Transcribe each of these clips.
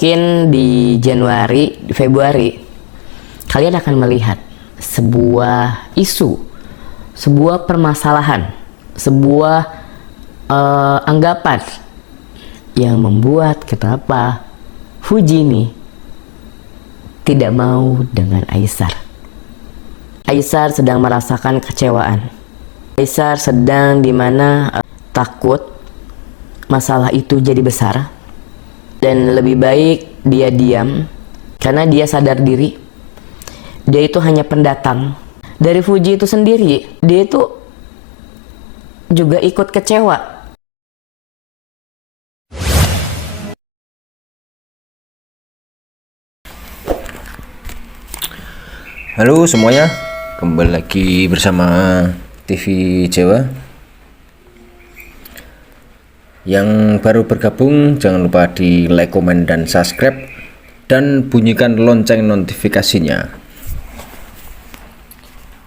mungkin di Januari, di Februari, kalian akan melihat sebuah isu, sebuah permasalahan, sebuah anggapan yang membuat kenapa Fuji nih tidak mau dengan Aesar. Aesar sedang merasakan kecewaan. Aesar sedang dimana takut masalah itu jadi besar, dan lebih baik dia diam karena dia sadar diri dia itu hanya pendatang dari Fuji itu sendiri. Dia itu juga ikut kecewa. Halo semuanya, kembali lagi bersama TV Jawa. Yang baru bergabung jangan lupa di like, komen, dan subscribe, dan bunyikan lonceng notifikasinya.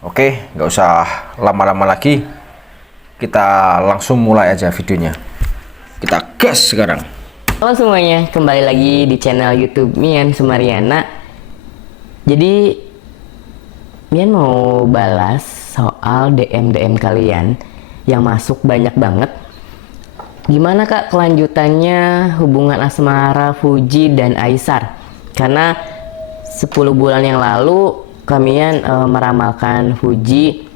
Oke, nggak usah lama-lama lagi, kita langsung mulai aja videonya. Kita gas sekarang. Halo semuanya, kembali lagi di channel YouTube Mian Sumariana. Jadi Mian mau balas soal DM kalian yang masuk banyak banget. Gimana kak kelanjutannya hubungan asmara Fuji dan Aesar? Karena 10 bulan yang lalu kalian meramalkan Fuji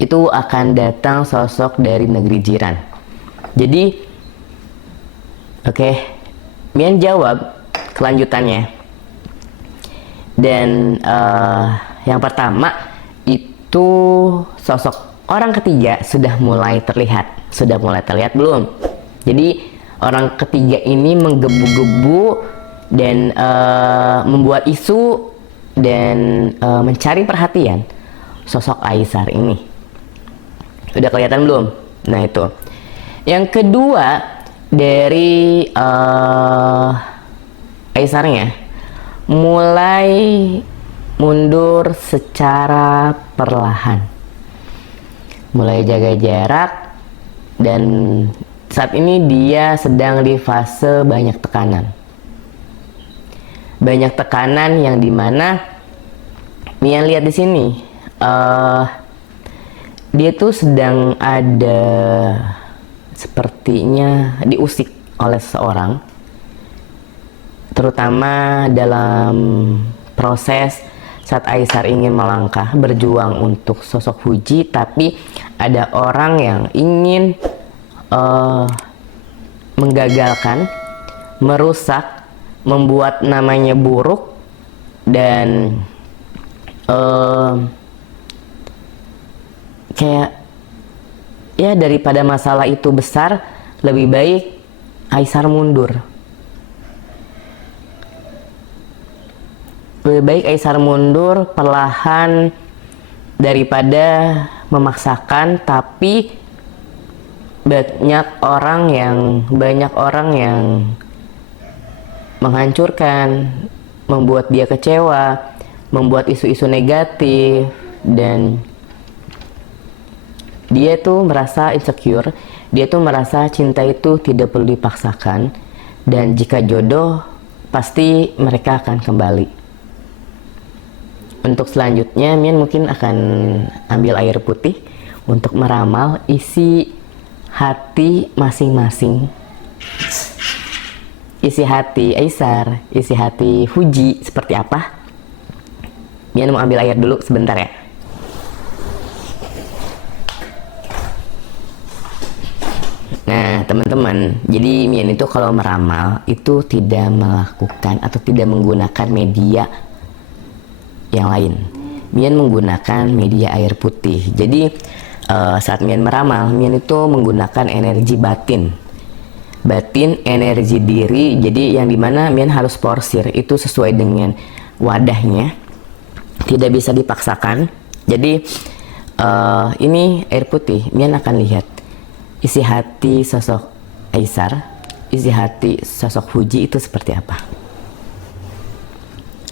itu akan datang sosok dari negeri jiran. Jadi oke, Mian jawab kelanjutannya. Dan yang pertama itu sosok orang ketiga sudah mulai terlihat. Sudah mulai terlihat belum? Jadi orang ketiga ini menggebu-gebu dan membuat isu dan mencari perhatian sosok Aesar ini. Udah kelihatan belum? Nah itu. Yang kedua dari Aesarnya mulai mundur secara perlahan, mulai jaga jarak, dan saat ini dia sedang di fase banyak tekanan. Banyak tekanan yang dimana Mian lihat di sini, dia tuh sedang ada sepertinya diusik oleh seseorang, terutama dalam proses saat Aesar ingin melangkah berjuang untuk sosok Fuji, tapi ada orang yang ingin menggagalkan, merusak, membuat namanya buruk, dan kayak ya daripada masalah itu besar, lebih baik Aesar mundur. Lebih baik Aesar mundur perlahan daripada memaksakan, tapi banyak orang yang menghancurkan, membuat dia kecewa, membuat isu-isu negatif, dan dia tuh merasa insecure, dia tuh merasa cinta itu tidak perlu dipaksakan, dan jika jodoh pasti mereka akan kembali. Untuk selanjutnya Mian mungkin akan ambil air putih untuk meramal isi hati masing-masing. Isi hati Aesar, isi hati Fuji seperti apa? Mian mau ambil air dulu sebentar ya. Nah teman-teman, jadi Mian itu kalau meramal itu tidak melakukan atau tidak menggunakan media yang lain. Mian menggunakan media air putih. Jadi saat Mian meramal, Mian itu menggunakan energi batin, energi diri. Jadi yang dimana Mian harus porsir itu sesuai dengan wadahnya, tidak bisa dipaksakan. Jadi ini air putih, Mian akan lihat isi hati sosok Aesar, isi hati sosok Fuji itu seperti apa.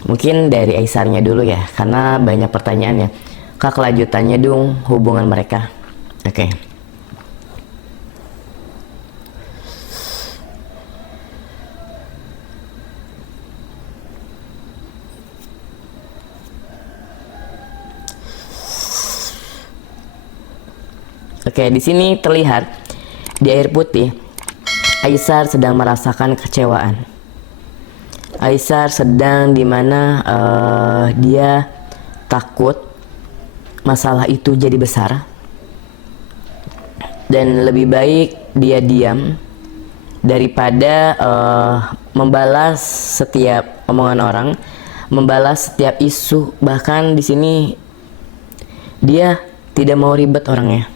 Mungkin dari Aesarnya dulu ya, karena banyak pertanyaannya. Kak, kelanjutannya dong hubungan mereka. Oke. Oke, di sini terlihat di air putih Aisar sedang merasakan kekecewaan. Aisar sedang dimana dia takut masalah itu jadi besar, dan lebih baik dia diam daripada membalas setiap omongan orang, membalas setiap isu. Bahkan di sini dia tidak mau ribet orangnya.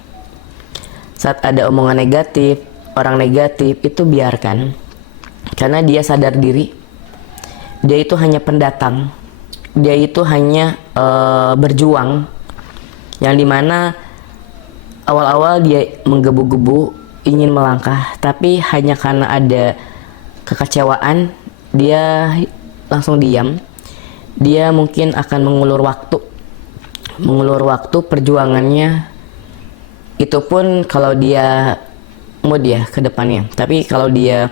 Saat ada omongan negatif, orang negatif itu biarkan, karena dia sadar diri. Dia itu hanya pendatang, dia itu hanya berjuang, yang dimana awal-awal dia menggebu-gebu ingin melangkah, tapi hanya karena ada kekecewaan dia langsung diam. Dia mungkin akan mengulur waktu perjuangannya. Itu pun kalau dia mood ya ke depannya. Tapi kalau dia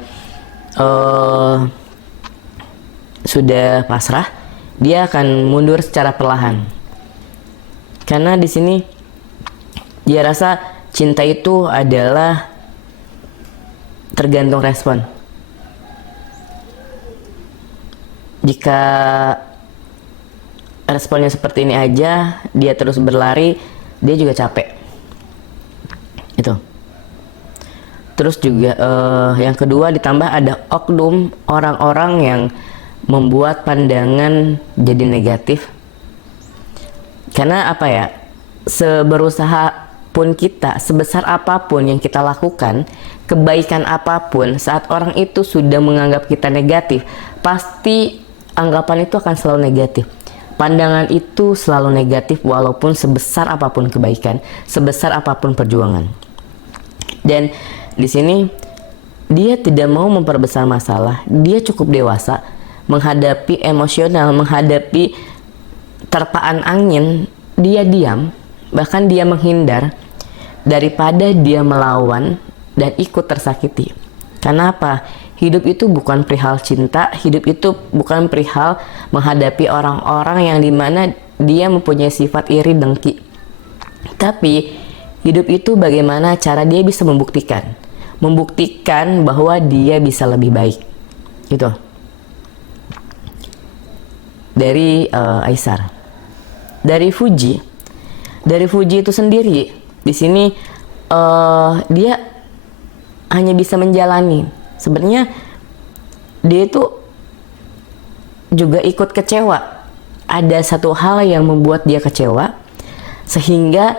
sudah pasrah, dia akan mundur secara perlahan. Karena di sini dia rasa cinta itu adalah tergantung respon. Jika responnya seperti ini aja, dia terus berlari, dia juga capek. Itu. Terus juga yang kedua, ditambah ada oknum orang-orang yang membuat pandangan jadi negatif. Karena apa ya, seberusaha pun kita, sebesar apapun yang kita lakukan, kebaikan apapun, saat orang itu sudah menganggap kita negatif, pasti anggapan itu akan selalu negatif. Pandangan itu selalu negatif, walaupun sebesar apapun kebaikan, sebesar apapun perjuangan. Dan di sini dia tidak mau memperbesar masalah. Dia cukup dewasa menghadapi emosional, menghadapi terpaan angin. Dia diam, bahkan dia menghindar daripada dia melawan dan ikut tersakiti. Karena apa? Hidup itu bukan perihal cinta, hidup itu bukan perihal menghadapi orang-orang yang dimana dia mempunyai sifat iri dengki. Tapi hidup itu bagaimana cara dia bisa membuktikan bahwa dia bisa lebih baik. Gitu. Dari Aisar. Dari Fuji itu sendiri, di sini dia hanya bisa menjalani. Sebenarnya dia itu juga ikut kecewa. Ada satu hal yang membuat dia kecewa, sehingga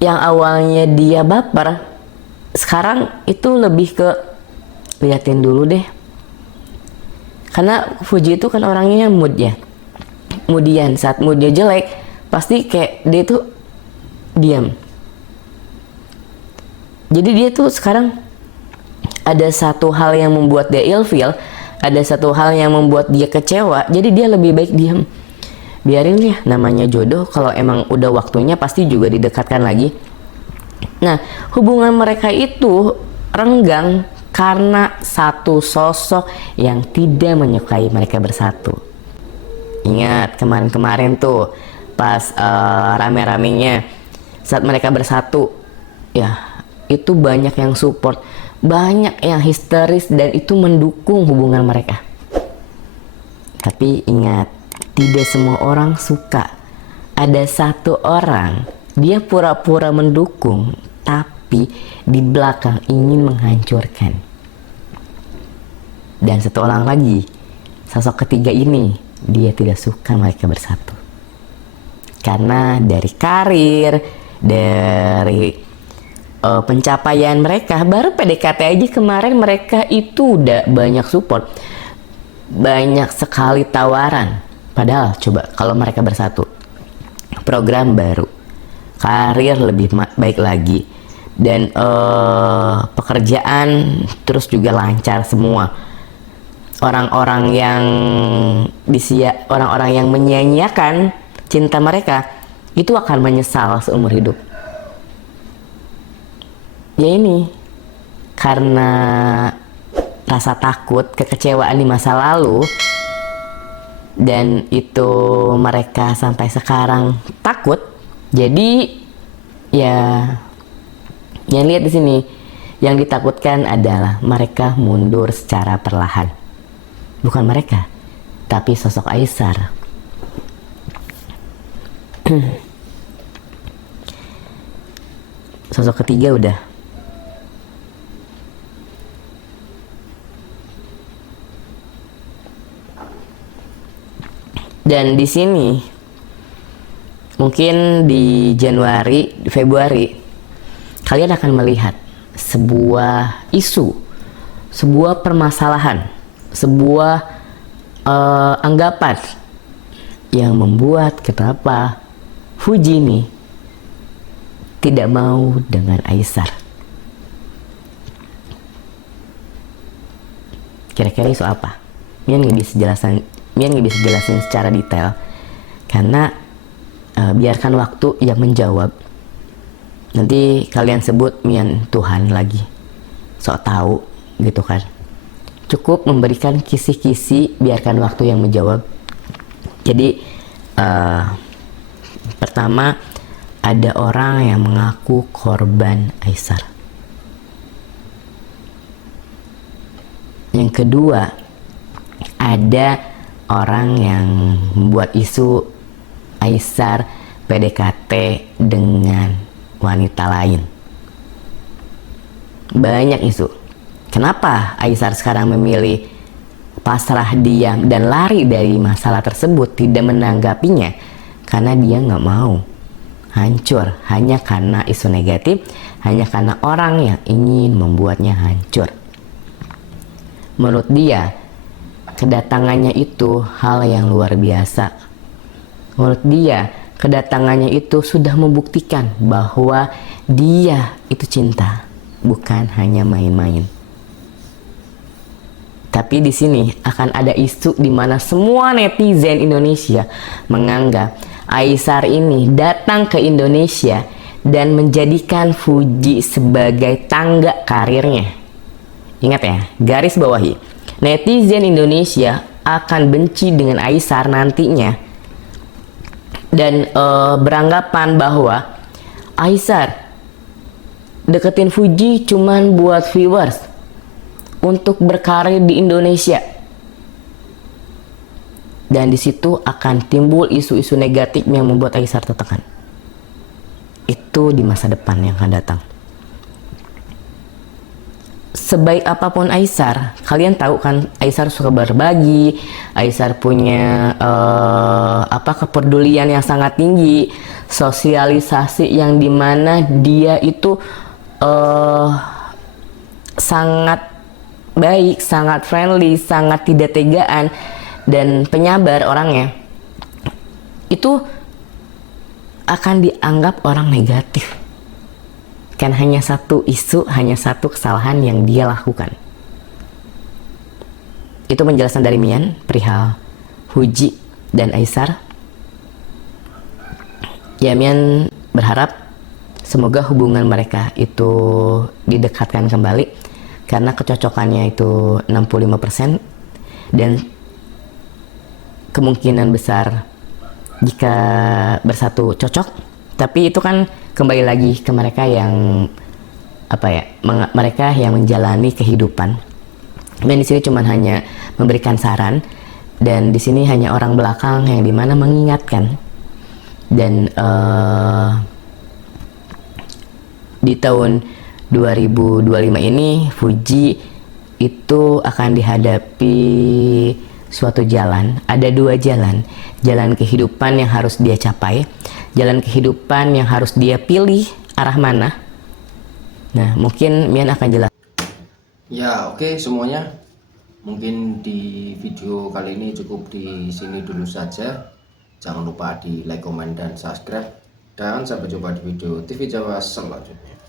yang awalnya dia baper, sekarang itu lebih ke liatin dulu deh. Karena Fuji itu kan orangnya mood ya. Kemudian saat moodnya jelek, pasti kayak dia tuh diam. Jadi dia tuh sekarang ada satu hal yang membuat dia ilfeel, ada satu hal yang membuat dia kecewa, jadi dia lebih baik diam. Biarin ya, namanya jodoh, kalau emang udah waktunya pasti juga didekatkan lagi. Nah, hubungan mereka itu renggang karena satu sosok yang tidak menyukai mereka bersatu. Ingat kemarin-kemarin tuh pas rame-ramenya saat mereka bersatu, ya itu banyak yang support, banyak yang histeris, dan itu mendukung hubungan mereka. Tapi ingat, tidak semua orang suka. Ada satu orang, dia pura-pura mendukung, tapi di belakang ingin menghancurkan. Dan satu orang lagi, sosok ketiga ini, dia tidak suka mereka bersatu. Karena dari karir, dari pencapaian mereka, baru PDKT aja kemarin mereka itu udah banyak support. Banyak sekali tawaran. Padahal coba kalau mereka bersatu, program baru, karir lebih baik lagi, dan pekerjaan terus juga lancar semua. Orang-orang yang menyia-nyiakan cinta mereka itu akan menyesal seumur hidup. Ya ini karena rasa takut, kekecewaan di masa lalu, dan itu mereka sampai sekarang takut. Jadi ya Yang lihat di sini, yang ditakutkan adalah mereka mundur secara perlahan. Bukan mereka, tapi sosok Aisar. Sosok ketiga udah. Dan di sini mungkin di Januari, di Februari kalian akan melihat sebuah isu, sebuah permasalahan, sebuah anggapan yang membuat kenapa Fuji ini tidak mau dengan Aisar. Kira-kira isu apa? Mian nggak bisa jelasin secara detail karena biarkan waktu yang menjawab. Nanti kalian sebut Mian Tuhan lagi, sok tahu gitu kan. Cukup memberikan kisi-kisi, biarkan waktu yang menjawab. Jadi pertama, ada orang yang mengaku korban Aisar. Yang kedua, ada orang yang membuat isu Aisar PDKT dengan wanita lain. Banyak isu. Kenapa Aisar sekarang memilih pasrah diam dan lari dari masalah tersebut, tidak menanggapinya? Karena dia nggak mau hancur hanya karena isu negatif, hanya karena orang yang ingin membuatnya hancur. Menurut dia, kedatangannya itu hal yang luar biasa. Menurut dia, kedatangannya itu sudah membuktikan bahwa dia itu cinta, bukan hanya main-main. Tapi di sini akan ada isu di mana semua netizen Indonesia menganggap Aisar ini datang ke Indonesia dan menjadikan Fuji sebagai tangga karirnya. Ingat ya, garis bawahi. Netizen Indonesia akan benci dengan Aisar nantinya dan beranggapan bahwa Aisar deketin Fuji cuman buat viewers, untuk berkarir di Indonesia. Dan di situ akan timbul isu-isu negatif yang membuat Aisar tertekan. Itu di masa depan yang akan datang. Sebaik apapun Aisar, kalian tahu kan Aisar suka berbagi, Aisar punya kepedulian yang sangat tinggi, sosialisasi yang dimana dia itu sangat baik, sangat friendly, sangat tidak tegaan dan penyabar orangnya. Itu akan dianggap orang negatif. Kan hanya satu isu, hanya satu kesalahan yang dia lakukan. Itu penjelasan dari Mian perihal Fuji dan Aisar. Ya, Mian berharap semoga hubungan mereka itu didekatkan kembali, karena kecocokannya itu 65% dan kemungkinan besar jika bersatu cocok. Tapi itu kan kembali lagi ke mereka yang mereka yang menjalani kehidupan. Dan di sini cuma hanya memberikan saran, dan di sini hanya orang belakang yang dimana mengingatkan. Dan di tahun 2025 ini Fuji itu akan dihadapi suatu jalan. Ada dua jalan. Jalan kehidupan yang harus dia capai, jalan kehidupan yang harus dia pilih arah mana. Nah, mungkin Mian akan jelas. Ya, oke semuanya. Mungkin di video kali ini cukup di sini dulu saja. Jangan lupa di like, comment, dan subscribe. Dan sampai jumpa di video TV Jawa selanjutnya.